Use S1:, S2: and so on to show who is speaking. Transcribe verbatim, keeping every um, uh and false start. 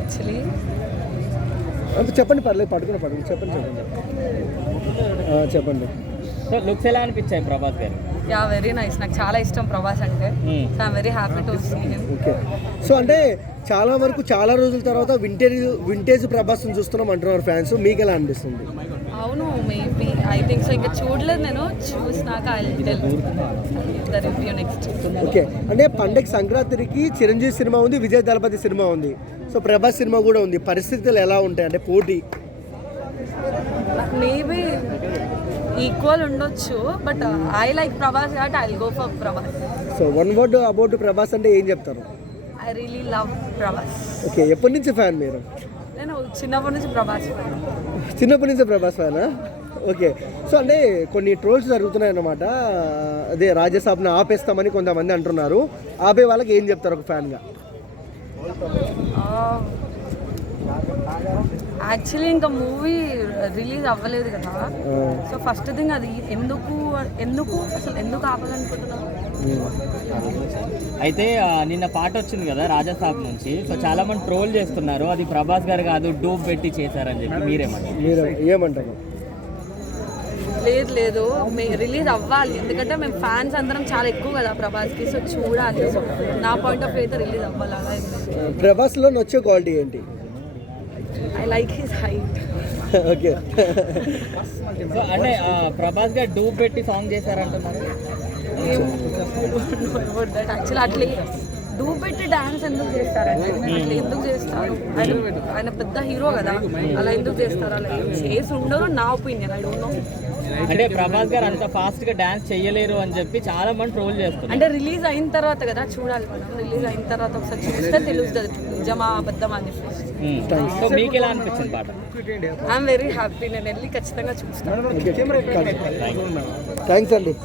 S1: Actually
S2: అంటే చెప్పండి, పర్లేదు, పడుకున్న పడుకుని చెప్పండి చెప్పండి ఆ, చెప్పండి.
S3: సో లుక్స్ ఎలా అనిపించాయి ప్రభాస్ గారు?
S1: యా వెరీ నైస్, నాకు చాలా ఇష్టం ప్రభాస్ అంటే. So I'm very happy to see him.
S2: Okay, so అంటే చాలా వరకు చాలా రోజుల తర్వాత వింటేజ్ వింటేజ్ ప్రభాస్ని చూస్తున్నాం అంటున్నారు ఫ్యాన్స్, మీకు ఎలా అనిపిస్తుంది?
S1: అవును, మేబీ ఐ థింక్ సో. ఇంకా చూడలేదు నేను, చూసినాక I tell the review next.
S2: Okay, అంటే పండగ సంక్రాంతికి చిరంజీవి సినిమా ఉంది, విజయ్ దళపతి సినిమా ఉంది, సో ప్రభాస్ సినిమా కూడా ఉంది. పరిస్థితులు ఎలా ఉంటాయి అంటే పోటీ?
S1: మేబీ ఈక్వల్ ఉండొచ్చు, బట్ ఐ లైక్ ప్రభాస్ కాబట్టి I go for Prabhas.
S2: So one word about Prabhas అంటే ఏం చెప్తారు?
S1: I really love Prabhas.
S2: Okay, ఎప్పటి నుంచి ఫ్యాన్ మీరు?
S1: నేను చిన్నప్పటి నుంచి ప్రభాస్ fan.
S2: చిన్నప్పటి నుంచి ప్రభాస్ ఫ్యానా? ఓకే, సో అంటే కొన్ని ట్రోల్స్ జరుగుతున్నాయి అన్నమాట, అదే రాజసాబ్ని ఆపేస్తామని కొంతమంది అంటున్నారు. ఆపే వాళ్ళకి ఏం చెప్తారు ఒక ఫ్యాన్గా?
S1: యాక్చువల్లీ ఇంకా మూవీ రిలీజ్ అవ్వలేదు కదా, సో ఫస్ట్ థింగ్ అది ఎందుకు ఎందుకు అసలు ఎందుకు ఆపాలనుకుంటున్నాను.
S3: అయితే ఆ, నిన్న పాట వచ్చింది కదా రాజాసాబ్ నుంచి, సో చాలా మంది ట్రోల్ చేస్తున్నారు అది ప్రభాస్ గారు కాదు డూప్ పెట్టి చేశారని చెప్పి, మీరేమంటారు?
S2: మీరు ఏమంటారు?
S1: లేదు లేదు, మే రిలీజ్ అవ్వాలి, ఎందుకంటే మేము ఫ్యాన్స్ అందరం చాలా ఎక్కువ కదా ప్రభాస్కి, సో చూడాలి. సో నా పాయింట్ ఆఫ్ వ్యూ అయితే రిలీజ్ అవ్వాలి. అలా
S2: ప్రభాస్లో నచ్చే క్వాలిటీ ఏంటి?
S1: I like his height.
S2: Okay,
S3: so అంటే ఆ, ప్రభాస్ గారు డూప్ పెట్టి సాంగ్ చేశారంటున్నారు.
S1: యాక్చువల్లీ అట్లే డూ పెట్టి డాన్స్ ఎందుకు చేస్తారండి? అట్లా ఎందుకు చేస్తారు? ఆయన ఆయన పెద్ద హీరో కదా, అలా ఎందుకు చేస్తారు? అలా చేసి ఉండరు, నా ఒపీనియన్. I don't know.
S3: అంటే ప్రభాస్ గారు అంత ఫాస్ట్ గా డాన్స్ చేయలేరు అని చెప్పి చాలా మంది ట్రోల్ చేస్తున్నారు.
S1: అంటే రిలీజ్ అయిన తర్వాత కదా చూడాలి మనం, రిలీజ్ అయిన తర్వాత ఒకసారి చూస్తే తెలుస్తుంది నిజమా అబద్ధమా అని చెప్పేసి.
S3: సో మీకు ఎలా అనిపించింది పాట?
S1: ఐఎమ్ వెరీ హ్యాపీ, నేను వెళ్ళి ఖచ్చితంగా చూస్తాను.
S2: థ్యాంక్స్ అండి.